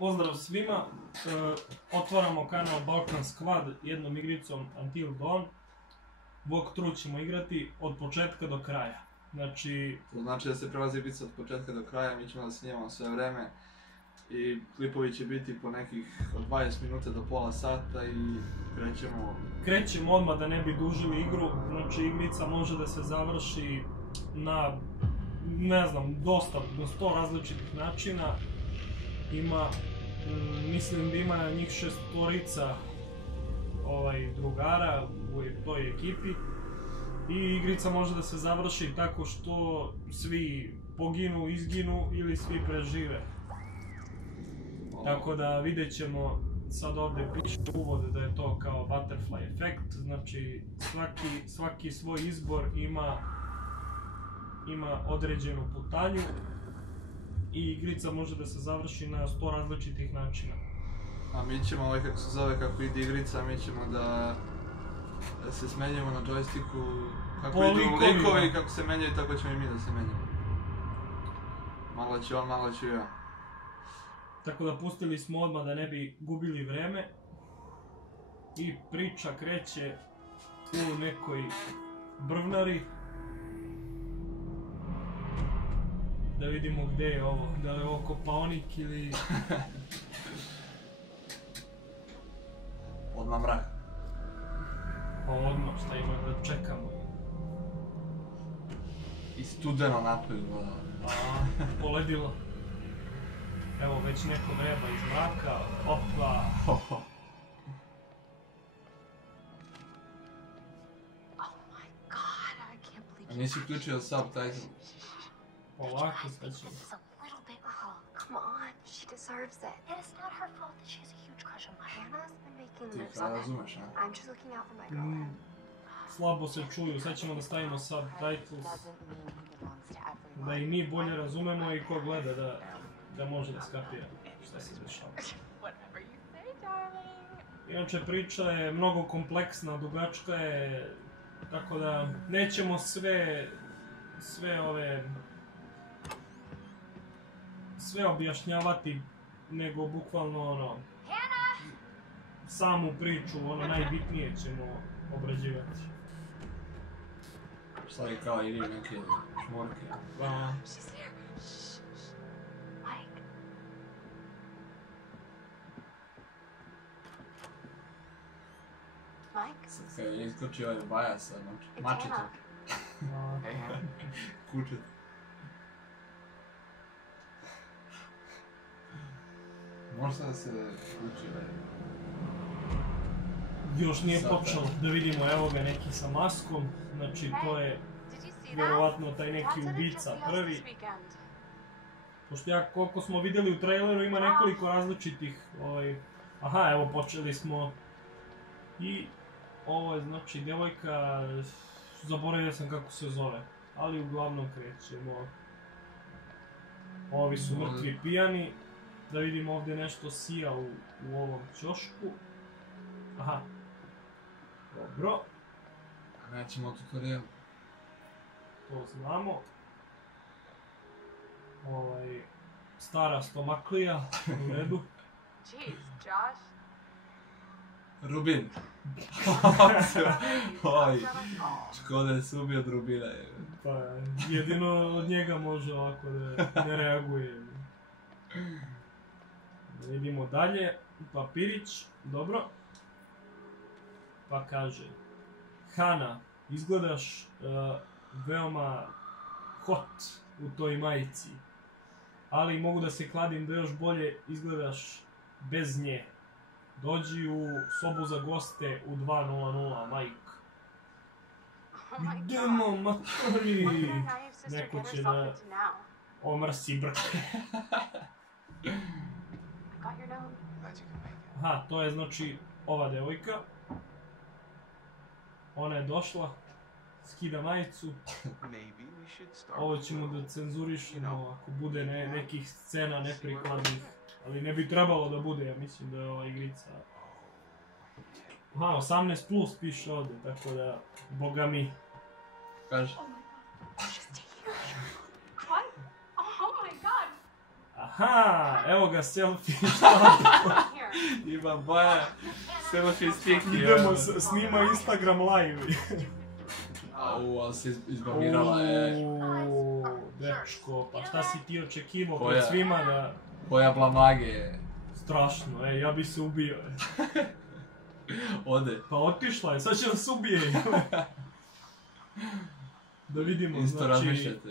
Pozdrav svima, otvaramo kanal Balkan Squad jednom igricom Until Dawn. Walkthrough ćemo igrati od početka do kraja. Znači... To znači da se prelazi igrica od početka do kraja, mi ćemo da snimamo sve vreme. I klipovi će biti po nekih od 20 minuta do pola sata i krećemo... Krećemo odmah da ne bi dužili igru, znači igrica može da se završi na, ne znam, dosta, na 100 različitih načina. Ima, mislim da ima njih 6 drugara u toj ekipi. I igrica može da se završi tako što svi poginu, izginu ili svi prežive. Tako da vidjet ćemo, sad ovdje piše uvod da je to kao butterfly efekt, znači svaki svoj izbor ima određenu putanju i igrica može da se završi na 100 različitih načina. A mi ćemo, ovaj kako se zove, kako ide igrica, mi ćemo da se smenjamo na joysticku, kako idu likovi, kako se menjaju, tako ćemo i mi da se menjamo. Malo će on, malo ću ja. Tako da pustili smo odmah da ne bi gubili vreme. I priča kreće u nekoj brvnari. Da vidimo gdje je ovo, da li je ovo kopaonik ili... Odmah mrak. Pa odmah, šta ima da čekamo. I studeno napolju voda. Poledilo. Evo već neko vreba iz mraka, opa! A nisi uključio subtitle? Polako sad ćemo. Ti kada razumeš, a? Slabo se čuju, sad ćemo da stavimo subtitles. Da i mi bolje razumemo i ko gleda da može da skapira šta se dešava. Inače priča je mnogo kompleksna, dugačka je, tako da nećemo sve objašnjavati, nego bukvalno samu priču, najbitnije ćemo obrađivati. Stvari kao ili neke šmorke. Sad kada je iskočio ovaj baja sa mačitom. Kučet. Možda da se uči Još nije počelo, da vidimo, evo ga neki sa maskom, znači to je vjerovatno taj neki ubica prvi. Pošto koliko smo vidjeli u traileru ima nekoliko različitih, aha evo počeli smo i ovo je znači djevojka, zaboravio sam kako se zove, ali uglavnom krećemo. Ovi su mrtvi pijani, da vidimo ovdje nešto sija u ovom ćošku. Aha. Dobro. Nećemo tutorial. To znamo. Stara stomaklija, u redu. Rubin. Škoda se ubio od Rubina. Pa, jedino od njega može ovako da ne reaguje. Idemo dalje. Papirić, dobro. Pa kaže, Hana, izgledaš veoma hot u toj majici, ali mogu da se kladim da još bolje izgledaš bez nje. Dođi u sobu za goste u 2:00, Mike. Idemo, matori! Neko će da omrsi brke. Aha, to je znači ova devojka. Ona je došla, skida majicu. Ovo ćemo da cenzurišemo ako bude nekih scena neprikladnih. Ali ne bi trebalo da bude, ja mislim da je ova igrica... Aha, 18+ piše ovdje, tako da, boga mi. Kaži. Aha, evo ga selfie štap. Ima baja selfie stick. Idemo, snima Instagram live. Au, ali si izbamirala, dečko, pa šta si ti očekivao pred svima da... Koja blamage. Strašno, ja bi se ubio. Ode. Pa otišla je, sad će da se ubije. Da vidimo, isto razmišljate.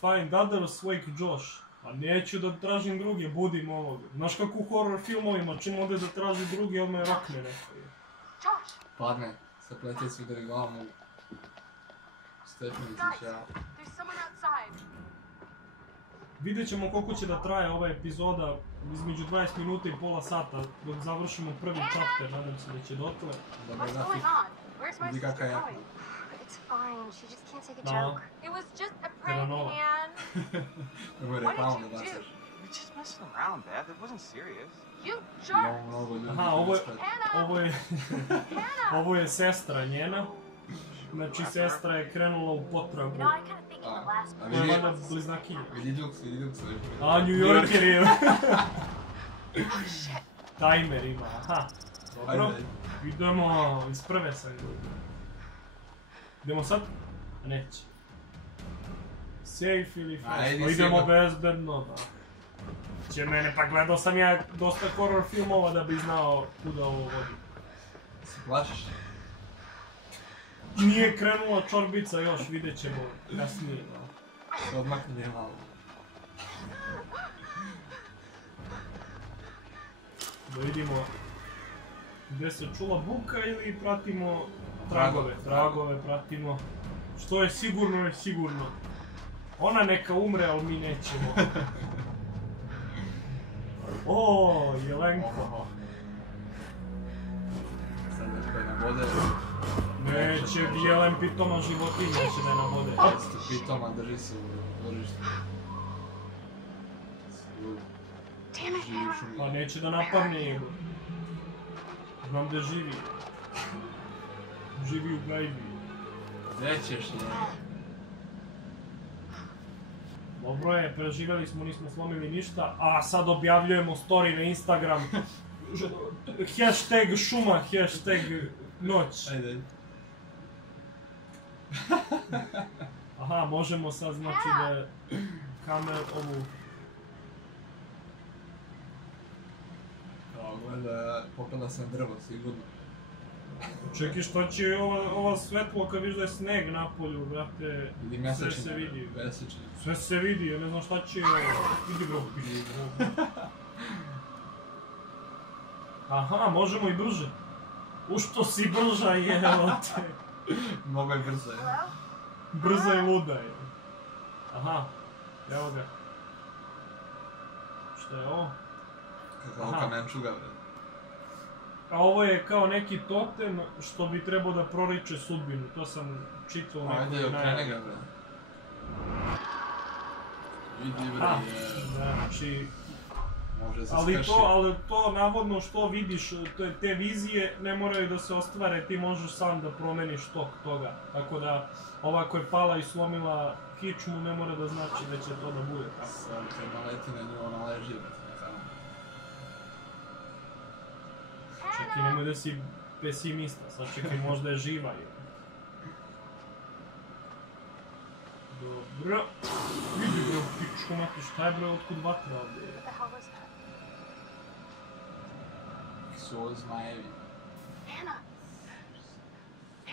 Find others, wake Josh. Pa neću da tražim druge, budim ovog. Znaš kako u horror filmovima, čim ode da traži druge, odmah je rokne neko. Padne, se plete se udari glavom u stepenici šao. Vidjet ćemo koliko će da traje ova epizoda, između 20 minuta i pola sata, dok završimo prvi chapter, nadam se da će dotle. Dobro, nafi. Vidi kaka je jako. Da. Teranova. Ovo je reklamu da bacaš. Imamo mnogo ljudi. Aha, ovo je sestra njena. Znači, sestra je krenula u potragu. A To je vada bliznakinja. vidi Dux. A, New Yorker je... Timer ima, aha. Dobro, idemo iz prve sam ljudi. Idemo sad? Neće. Safe ili fast? Idemo bezbedno, da. Će mene, pa gledao sam ja dosta horror filmova da bi znao kuda ovo vodi. Se plašiš? Nije krenula čorbica još, vidjet ćemo kasnije. Se odmakni nije malo. Da vidimo gdje se čula buka ili pratimo tragove. Tragove pratimo. Što je sigurno je sigurno. Ona neka umre, ali mi nećemo. O, Jelenko. Sad netko je nabode. Neće Jelen pitoma životinja će da je nabode. Jeste pitoma, drži se u dvorištu. Živi u šumi. Pa neće da napadne jego. Znam da živi. Živi u gajbi. Gdje ćeš je? Dobro je, preživjeli smo, nismo slomili ništa, a sad objavljujemo story na Instagram. Hashtag šuma, hashtag noć. Ajde. Aha, možemo sad znači da kamer ovu... Kao gleda, popela sam drvo, sigurno. Čekaj, što će ova svetlo kad viš da je sneg na polju, brate, sve se vidi. Sve se vidi, ja ne znam šta će ovo. Idi bro, idi bro. Aha, možemo i brže. Što si brža je, evo te. Mnogo je brzo je. Brza i luda je. Aha, evo ga. Šta je ovo? Kako ovo kamenčuga, bre. A ovo je kao neki totem što bi trebao da proriče sudbinu, to sam čitao u nekoj Ajde, okrene ga, bre. Vidi, bre, znači... Može se ali skrši. ali to navodno što vidiš, te vizije ne moraju da se ostvare, ti možeš sam da promeniš tok toga. Tako da, ova koja je pala i slomila kičmu ne mora da znači da će to da bude tako. Sad kad naleti na nju, ona leži, bre. Čekaj, nemoj da si pesimista, sad čekaj, možda je živa je. Dobro. Vidi bre, pičku mati, šta je bre, otkud vatra ovdje je? Su ovo zmajevi.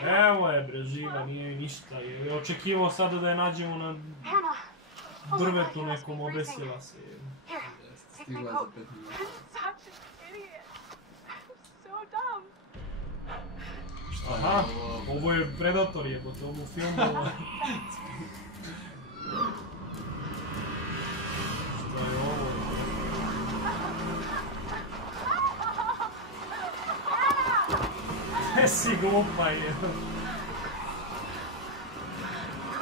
Evo je bre, živa, nije joj ništa. Očekivao sada da je nađemo na drvetu nekom, obesila se je. Stigla za 5 minuta. Aha, ovo je Predator jebote, ovo u filmu. Šta je ovo? Sve si glupa je.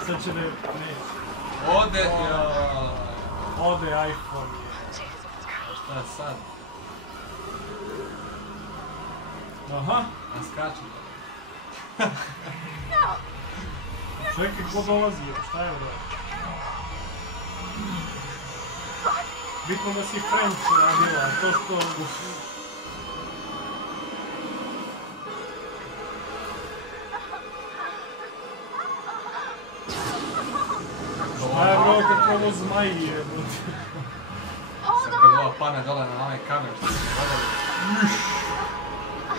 Sad će da je... neće. Ode, joj. Ode iPhone je. Šta je sad? Aha. A skače. Čekaj, ko dolazi, šta je bro? Bitno da si French radila, to što... Šta je bro, kako ovo zmaji je, bro. Sad kad ova pane dole na onaj kamer što se gledali.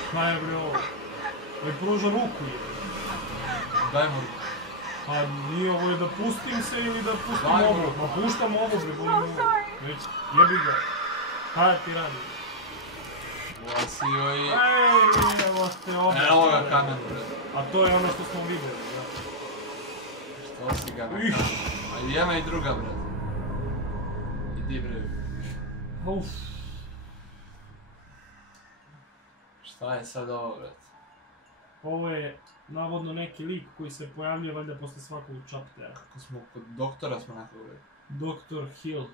Šta je bro ovo? Ovo je pruža ruku je. Daj mu ruku. A nije ovo je da pustim se ili da pustim ovo? Ma puštam ovo bre, boli me ovo. Već, jebi ga. Hajde ti radi. Glasi joj... Ej, evo te ovdje. Evo ga kamen bre. A to je ono što smo vidjeli, da. Što si ga na kamen? A jedna i druga bre. Idi bre. Uff. Šta je sad ovo bre? Ovo je navodno neki lik koji se pojavljuje valjda posle svakog chaptera. Kako smo kod doktora smo nekako bre. Dr. Hill.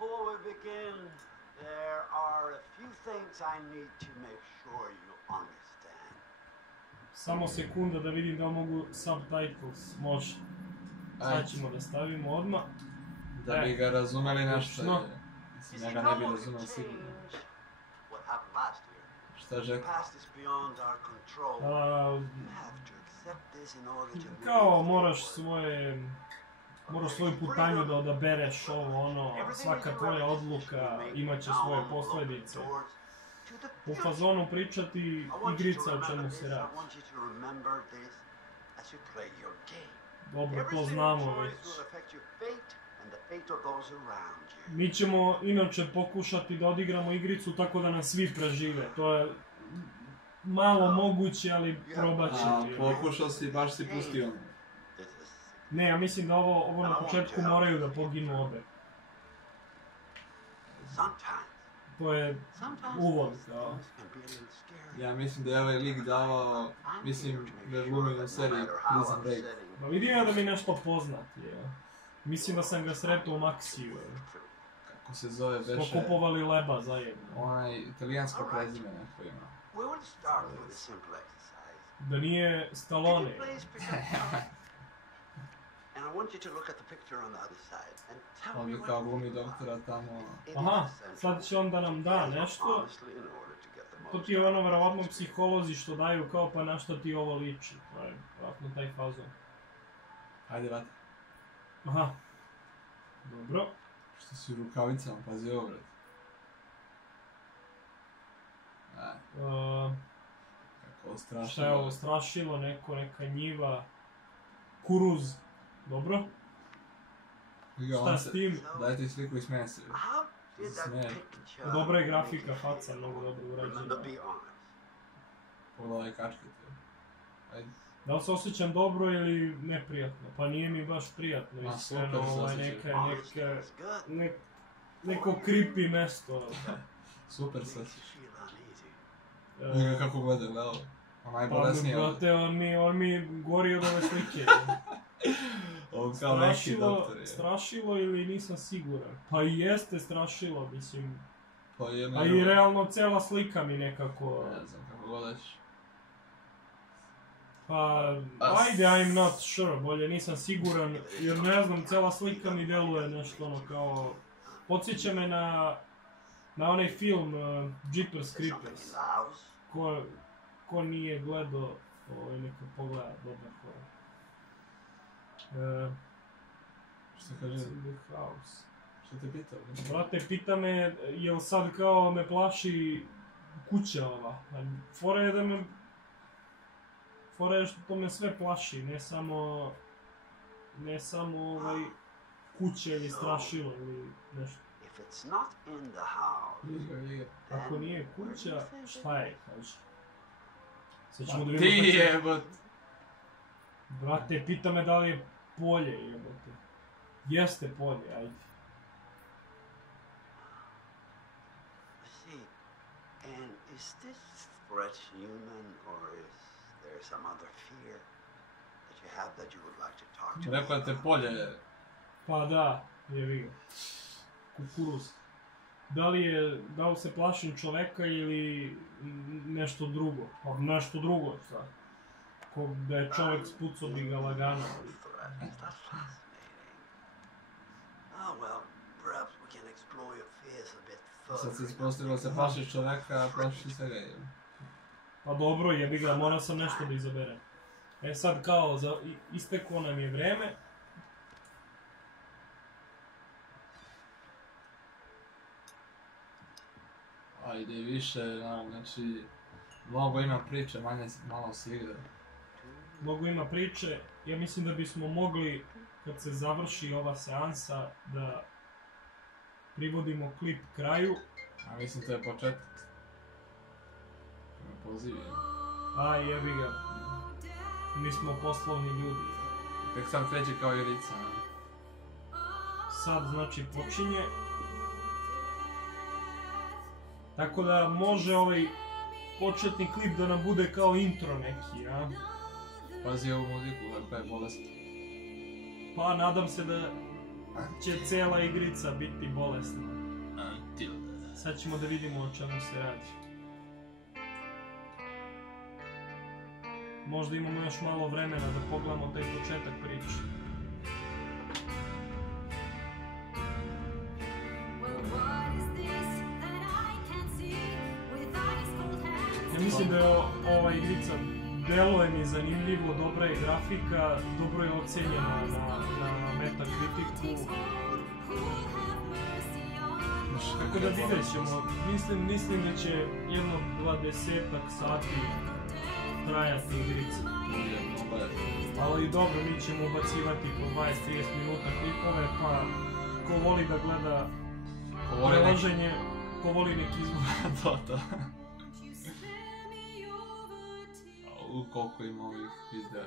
Before we begin, there are a few things I need to make sure you understand. Samo sekunda da vidim da li mogu subtitles. Može. Sad ćemo da stavimo odmah. Da bi ga razumeli nešto. No. Mislim, ja ga ne bi razumel sigurno. What happened last year? Šta žek? The past is beyond our control. You have to accept this in order to Kao moraš svoju putanju da odabereš ovo ono, svaka tvoja odluka imat će svoje posljedice. U fazonu pričati igrica o čemu se radi. Dobro, to znamo već. Mi ćemo inače pokušati da odigramo igricu tako da nas svi prežive. To je malo moguće, ali probat ćemo. Pokušao si, baš si pustio. Ne, ja mislim da ovo na početku moraju da poginu obe. To je uvod, kao. Ja mislim da je ovaj lik davao, mislim da je glumio u seriji Prison Break. Ma vidim ja da mi nešto poznati, je. Mislim da sam ga sretao u Maxiju, je. Kako se zove, beše... Smo kupovali leba zajedno. Onaj italijansko prezime neko ima. Da nije Stallone. Ovdje kao glumi doktora tamo... Aha, sad će on da nam da nešto. To ti je ono verovatno psiholozi što daju kao pa na što ti ovo liči. To je verovatno taj fazon. Hajde vati. Aha. Dobro. Što si u rukavicama, pazi ovo vrat. Kako strašilo. Šta je ovo strašilo, neka njiva. Kuruz. Dobro. Šta s tim? Daj ti sliku i smije se. Dobra je grafika, faca, mnogo dobro urađena. Pogledaj kačke te. Ajde. Da li se osjećam dobro ili neprijatno? Pa nije mi baš prijatno, iskreno, neko creepy mesto. Super se osjećaš. Njega kako gleda, gledao. Onaj bolesniji ovdje. Brate, on mi gori od ove slike. Strašilo ili nisam siguran? Pa i jeste strašilo, mislim. Pa i realno cijela slika mi nekako... Ne znam kako gledaš. Pa, ajde, I'm not sure, bolje nisam siguran, jer ne znam, cijela slika mi deluje nešto ono kao... Podsjeća me na onaj film Jeepers Creepers. Ko nije gledao, neka pogleda, dobar horor. Što kaže? The House. Što te pitao? Brate, pita me, jel sad kao me plaši kuća ova. Fora je da me... Fora je što to me sve plaši, ne samo kuće ili strašilo ili nešto. Ako nije kuća, šta je, kaže? Sad ćemo da vidimo... Ti jebot! Brate, pita me da li je polje, jebote. Jeste polje, ajde. And is this threat human, or is there some other fear that you have that you would like to talk to me Rekao te polje. Pa da, jebi ga. Kukuruz. Da li se plašim čoveka ili nešto drugo? Pa nešto drugo, šta? Da je čovjek spucao bi ga lagano. Sad se ispostavilo da se plašiš čoveka, a plašiš se ga je. Pa dobro, jebi ga, morao sam nešto da izaberem. E sad kao, isteklo nam je vreme. Ajde više, znači, mnogo ima priče, malo se igra. Mnogo ima priče, ja mislim da bismo mogli, kad se završi ova seansa, da privodimo klip kraju. A mislim to je početak. Pozivi. Aj, jebi ga. Mi smo poslovni ljudi. Tek sam treći kao Jelica. Sad, znači, počinje. Tako da može ovaj početni klip da nam bude kao intro neki, a? Pazi ovu muziku, lepa je bolest. Pa, nadam se da će cijela igrica biti bolesna. Sad ćemo da vidimo o čemu se radi. Možda imamo još malo vremena da pogledamo taj početak priče. Ja mislim da je ova igrica deluje mi zanimljivo, dobra je grafika, dobro je ocenjena na Metacriticu. Tako da vidjet ćemo, mislim da će jedno 20-ak sati trajati igrica. Ali dobro, mi ćemo ubacivati po 20-30 minuta klipove, pa ko voli da gleda preloženje, ko voli neki izgled. To. Koliko ima ovih videa.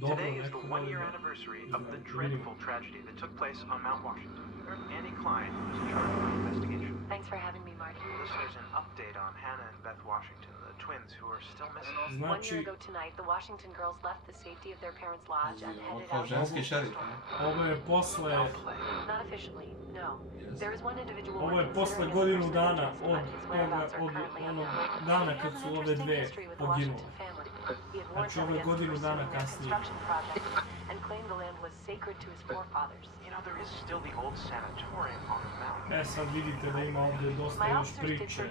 Today is the one-year anniversary of the dreadful tragedy that took place on Mount Washington. Annie Klein was in charge of the investigation. Thanks for having me, Marty. This is an update on Hannah and Beth Washington, the twins who are still missing. 1 year ago tonight, the Washington girls left the safety of their parents' lodge and headed out. Ženski šerif, Ovo je posle... Not officially, no. There is one individual. Ovo je posle godinu dana od onog dana kad su ove dve poginule. Znači ovo je godinu dana kasnije. And claimed the land was sacred to his forefathers. You know, there is still the old sanatorium on the mountain. E sad vidite da ima ovdje dosta još priče.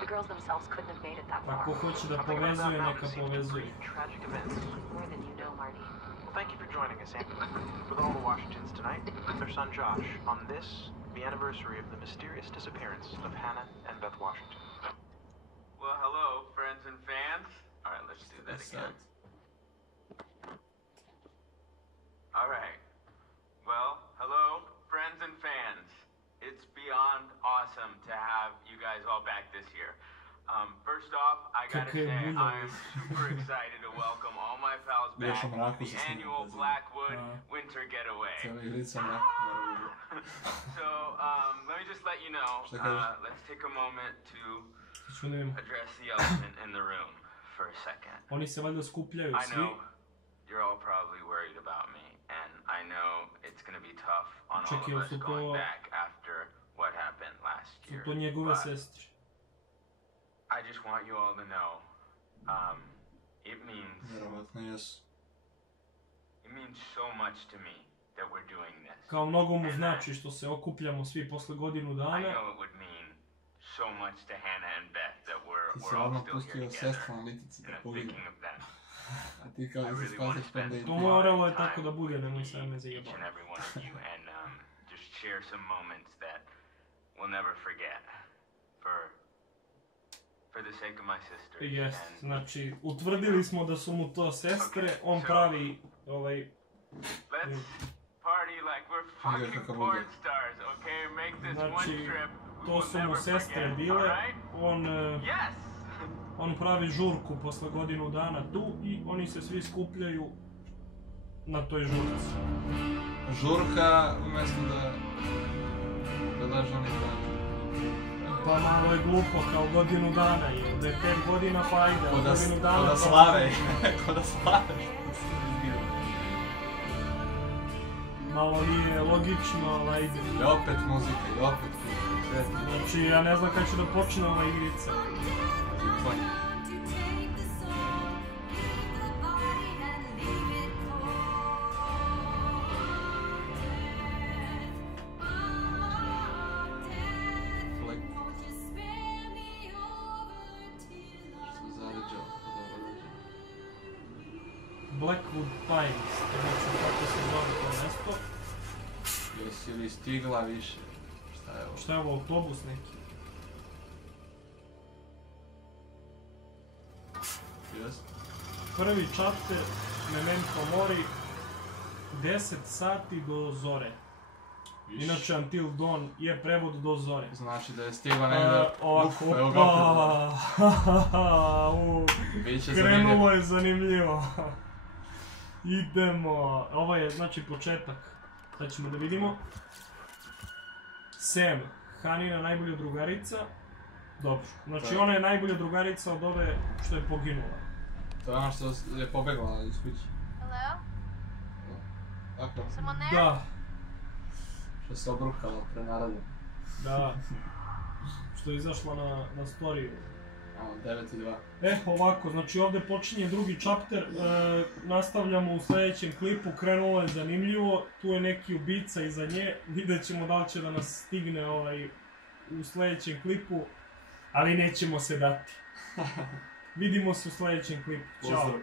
The girls themselves couldn't have made it that far. Ako hoće da povezuje, neka povezuje. More than you know, Marty. Well, thank you for joining us, Annie. With all the Washingtons tonight, with their son Josh, on this, the anniversary of the mysterious disappearance of Hannah and Beth Washington. Well, hello, friends and fans. All right, let's do that again. All right. Well, hello, friends and fans. It's beyond awesome to have you guys all back this year. First off, I gotta say, I'm super excited to welcome all my pals back to the annual Blackwood Winter Getaway. So, let me just let you know, let's take a moment to address the elephant in the room for a second. Oni se valjda skupljaju I svi. know you're all probably worried about me, and I know it's gonna be tough on all of us going back after what happened last year. To njegove sestre. I just want you all to know, it means so much to me that we're doing this. Kao mnogo mu znači što se okupljamo svi posle godinu I dana. know it would mean so much to Hannah and Beth that we're all still here together, and I'm thinking of them. I really want to spend To moralo je tako da bude, nemoj sad me each zajebati. and every one of you, and just share some moments that we'll never forget for the sake of my sister. Jest, znači, utvrdili smo da su mu to sestre, on pravi ovaj... Let's party like we're fucking porn stars, okay? Make this one trip to su mu sestre bile, on pravi žurku posle godinu dana tu i oni se svi skupljaju na toj žurci. Žurka umjesto da daš oni plaću. Pa malo je glupo, kao godinu dana je, da je 5 godina pa ide, godinu dana... Ko da slave, ko da slave. Malo nije logično, ali ide. I opet muzika, i opet muzika. Znači, ja ne znam kada će da počne ova igrica. Blackwood Pines, znači kako se zove to mesto. Jesi li stigla više? Šta je ovo? Šta je ovo, autobus neki? Jest. Prvi chapter, Memento Mori, 10 sati do zore. Inače, Until Dawn je prevod do zore. Znači da je stigla negdje... Ovako, evo ga opet. Krenulo je zanimljivo. Idemo. Ovo je, znači, početak. Sad ćemo da vidimo. Sam, Hanina najbolja drugarica. Dobro, znači ona je najbolja drugarica od ove što je poginula. To je ono što je pobegla iz kuće. Hello? Tako? Someone there? Da. Što se obrukala pre narodom. Da. Što je izašla na storiju. 9:02. Ovako, znači ovdje počinje drugi chapter, nastavljamo u sljedećem klipu, krenulo je zanimljivo, tu je neki ubica iza nje, vidjet ćemo da li će da nas stigne u sljedećem klipu, ali nećemo se dati. Vidimo se u sljedećem klipu, ćao.